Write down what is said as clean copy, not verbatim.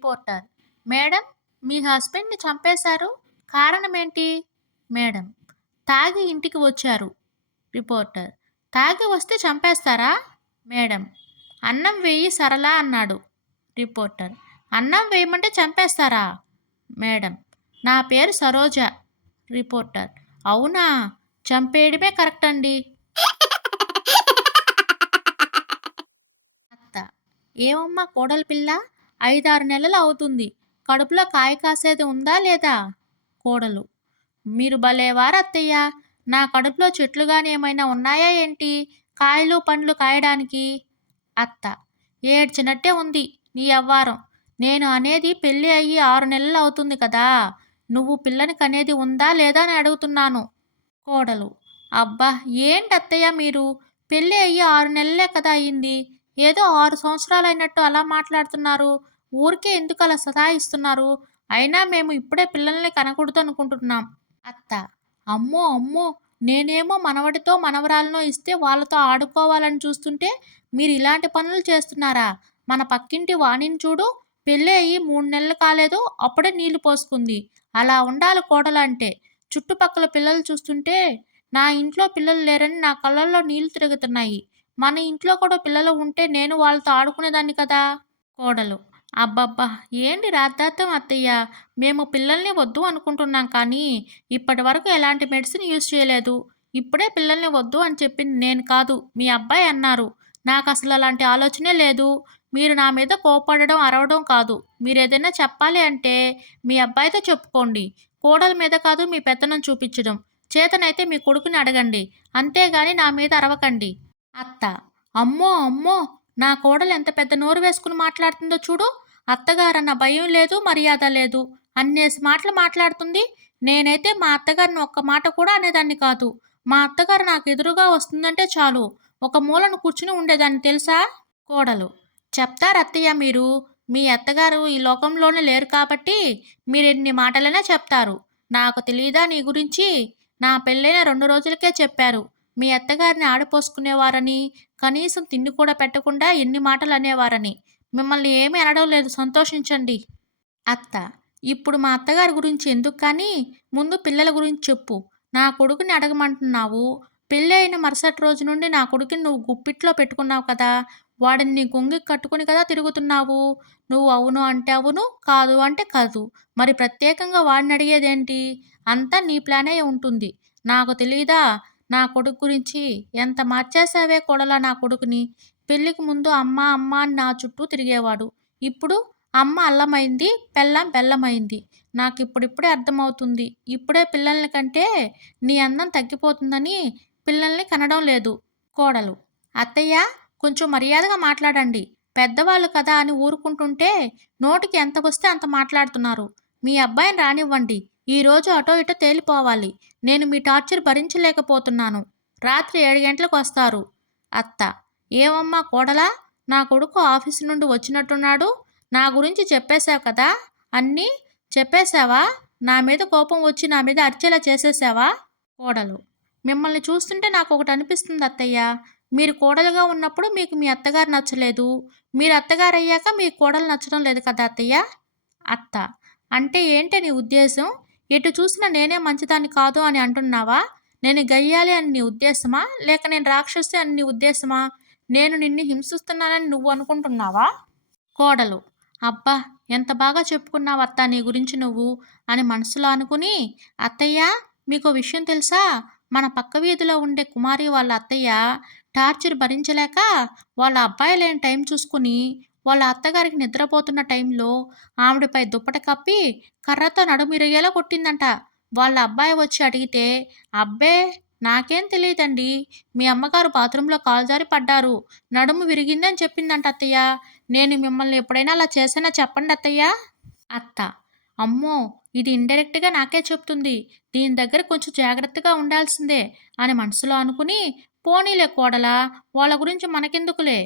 Reporter: madam, మీ హస్బెండ్‌ని చంపేశారు. కారణమేంటి? Madam: తాగి ఇంటికి వచ్చారు. రిపోర్టర్: తాగి వస్తే చంపేస్తారా? మేడం: అన్నం వేయి సరళ అన్నాడు. రిపోర్టర్: అన్నం వేయమంటే చంపేస్తారా? మేడం: నా పేరు సరోజ. రిపోర్టర్: అవునా? చంపేయడమే కరెక్ట్ అండి. అత్త: ఏమమ్మా కోడలి పిల్ల, 5-6 నెలలు అవుతుంది. కడుపులో కాయ కాసేది ఉందా లేదా? కోడలు: మీరు భలేవారు అత్తయ్య. నా కడుపులో చెట్లు గాని ఏమైనా ఉన్నాయా ఏంటి కాయలు పండ్లు కాయడానికి? అత్త: ఏడ్చినట్టే ఉంది నీ యవ్వారం. నేను అనేది పెళ్ళి అయ్యి 6 నెలలు అవుతుంది కదా. నువ్వు పిల్లని కనేది ఉందా లేదా అని అడుగుతున్నాను. కోడలు: అబ్బా ఏంటి అత్తయ్య మీరు, పెళ్ళి అయ్యి 6 నెలలే కదా అయ్యింది. ఏదో 6 సంవత్సరాలైనట్టు అలా మాట్లాడుతున్నారు. ఊరికే ఎందుకు అలా సతాయిస్తున్నారు? అయినా మేము ఇప్పుడే పిల్లల్ని కనకూడదు అనుకుంటున్నాం. అత్త: అమ్మో అమ్మో, నేనేమో మనవడితో మనవరాలనో ఇస్తే వాళ్ళతో ఆడుకోవాలని చూస్తుంటే మీరు ఇలాంటి పనులు చేస్తున్నారా? మన పక్కింటి వాణిని చూడు, పెళ్ళి అయ్యి 3 నెలలు కాలేదు, అప్పుడే నీళ్లు పోసుకుంది. అలా ఉండాలి కోడలంటే. చుట్టుపక్కల పిల్లలు చూస్తుంటే నా ఇంట్లో పిల్లలు లేరని నా కళ్ళల్లో నీళ్లు తిరుగుతున్నాయి. మన ఇంట్లో కూడా పిల్లలు ఉంటే నేను వాళ్ళతో ఆడుకునేదాన్ని కదా. కోడలు: అబ్బబ్బా ఏంటి రాద్ధాంతం అత్తయ్య. మేము పిల్లల్ని వద్దు అనుకుంటున్నాం కానీ ఇప్పటి వరకు ఎలాంటి మెడిసిన్ యూజ్ చేయలేదు. ఇప్పుడే పిల్లల్ని వద్దు అని చెప్పింది నేను కాదు, మీ అబ్బాయి అన్నారు. నాకు అసలు అలాంటి ఆలోచనే లేదు. మీరు నా మీద కోపడడం అరవడం కాదు. మీరు ఏదైనా చెప్పాలి అంటే మీ అబ్బాయితో చెప్పుకోండి. కోడల మీద కాదు మీ పెత్తనం చూపించడం. చేతనైతే మీ కొడుకుని అడగండి. అంతేగాని నా మీద అరవకండి. అత్త: అమ్మో అమ్మో, నా కోడలు ఎంత పెద్ద నోరు వేసుకుని మాట్లాడుతుందో చూడు. అత్తగారన్న భయం లేదు, మర్యాద లేదు. అన్నేసి మాటలు మాట్లాడుతుంది. నేనైతే మా అత్తగారిని ఒక్క మాట కూడా అనేదాన్ని కాదు. మా అత్తగారు నాకు ఎదురుగా వస్తుందంటే చాలు, ఒక మూలను కూర్చుని ఉండేదాన్ని తెలుసా? కోడలు: చెప్తారు అత్తయ్య మీరు. మీ అత్తగారు ఈ లోకంలోనే లేరు కాబట్టి మీరెన్ని మాటలైనా చెప్తారు. నాకు తెలీదా నీ గురించి? నా పెళ్ళైన 2 రోజులకే చెప్పారు మీ అత్తగారిని ఆడిపోసుకునేవారని, కనీసం తిండి కూడా పెట్టకుండా ఎన్ని మాటలు అనేవారని. మిమ్మల్ని ఏమీ అనడం లేదు, సంతోషించండి. అత్త: ఇప్పుడు మా అత్తగారి గురించి ఎందుకు కానీ, ముందు పిల్లల గురించి చెప్పు. నా కొడుకుని అడగమంటున్నావు. పెళ్ళి అయిన మరుసటి రోజు నుండి నా కొడుకుని నువ్వు గుప్పిట్లో పెట్టుకున్నావు కదా. వాడిని నీ కొంగికి కట్టుకుని కదా తిరుగుతున్నావు. నువ్వు అవును అంటే అవును, కాదు అంటే కాదు. మరి ప్రత్యేకంగా వాడిని అడిగేదేంటి? అంతా నీ ప్లానే ఉంటుంది. నాకు తెలీదా నా కొడుకు గురించి? ఎంత మార్చేశావే కోడలా నా కొడుకుని. పెళ్ళికి ముందు అమ్మ అమ్మ అని నా చుట్టూ తిరిగేవాడు. ఇప్పుడు అమ్మ అల్లమైంది, పెళ్ళాం బెల్లమైంది. నాకిప్పుడిప్పుడే అర్థమవుతుంది. ఇప్పుడే పిల్లల్ని కంటే నీ అందం తగ్గిపోతుందని పిల్లల్ని కనడం లేదు. కోడలు: అత్తయ్య, కొంచెం మర్యాదగా మాట్లాడండి. పెద్దవాళ్ళు కదా అని ఊరుకుంటుంటే నోటికి ఎంత వస్తే అంత మాట్లాడుతున్నారు. మీ అబ్బాయిని రానివ్వండి. ఈరోజు అటో ఇటో తేలిపోవాలి. నేను మీ టార్చర్ భరించలేకపోతున్నాను. రాత్రి 7 గంటలకు వస్తారు. అత్త: ఏమమ్మా కోడలా, నా కొడుకు ఆఫీసు నుండి వచ్చినట్టున్నాడు. నా గురించి చెప్పేశావు కదా. అన్నీ చెప్పేశావా? నా మీద కోపం వచ్చి నా మీద అరిచేలా చేసేసావా? కోడలు: మిమ్మల్ని చూస్తుంటే నాకు ఒకటి అనిపిస్తుంది అత్తయ్య. మీరు కోడలుగా ఉన్నప్పుడు మీకు మీ అత్తగారు నచ్చలేదు. మీరు అత్తగారు అయ్యాక మీ కోడలు నచ్చడం లేదు కదా అత్తయ్య. అత్త: అంటే ఏంటి నీ ఉద్దేశం? ఎటు చూసినా నేనే మంచిదాన్ని కాదు అని అంటున్నావా? నేను గయ్యాలి అని నీ ఉద్దేశమా? లేక నేను రాక్షసి అని నీ ఉద్దేశమా? నేను నిన్ను హింసిస్తున్నానని నువ్వు అనుకుంటున్నావా? కోడలు: అబ్బా ఎంత బాగా చెప్పుకున్నావు అత్త నీ గురించి నువ్వు అని మనసులో అనుకుని, అత్తయ్య, మీకు విషయం తెలుసా? మన పక్క వీధిలో ఉండే కుమారి వాళ్ళ అత్తయ్య టార్చర్ భరించలేక వాళ్ళ అబ్బాయి లేని టైం చూసుకుని వాళ్ళ అత్తగారికి నిద్రపోతున్న టైంలో ఆవిడపై దుప్పట కప్పి కర్రతో నడుమిరిగేలా కొట్టిందంట. వాళ్ళ అబ్బాయి వచ్చి అడిగితే, అబ్బే నాకేం తెలియదండి, మీ అమ్మగారు బాత్రూంలో కాలు జారి పడ్డారు, నడుము విరిగిందని చెప్పిందంట అత్తయ్య. నేను మిమ్మల్ని ఎప్పుడైనా అలా చేశానా చెప్పండి అత్తయ్య. అత్త: అమ్మో, ఇది ఇండైరెక్ట్గా నాకే చెప్తుంది. దీని దగ్గర కొంచెం జాగ్రత్తగా ఉండాల్సిందే అని మనసులో అనుకుని, పోనీలే కోడలా, వాళ్ళ గురించి మనకెందుకులే.